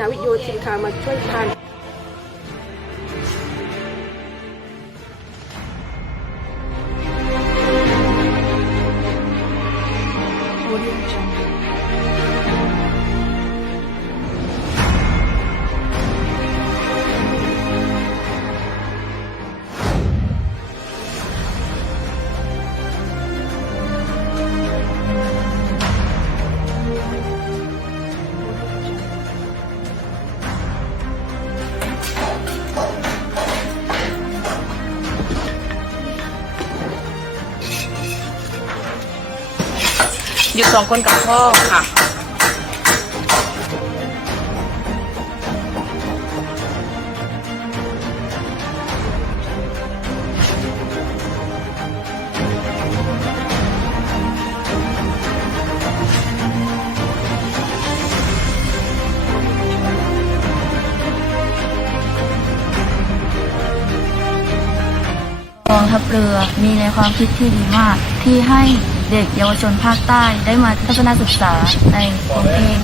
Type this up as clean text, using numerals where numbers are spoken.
นาวิกโยธินค่ะมาช่วยทานอยู่2 คนกับพ่อค่ะกองทัพเรือมีในความคิดที่ดีมากที่ให้เด็กเยาวชนภาคใต้ได้มาทัศนศึกษาในกรุงเทพ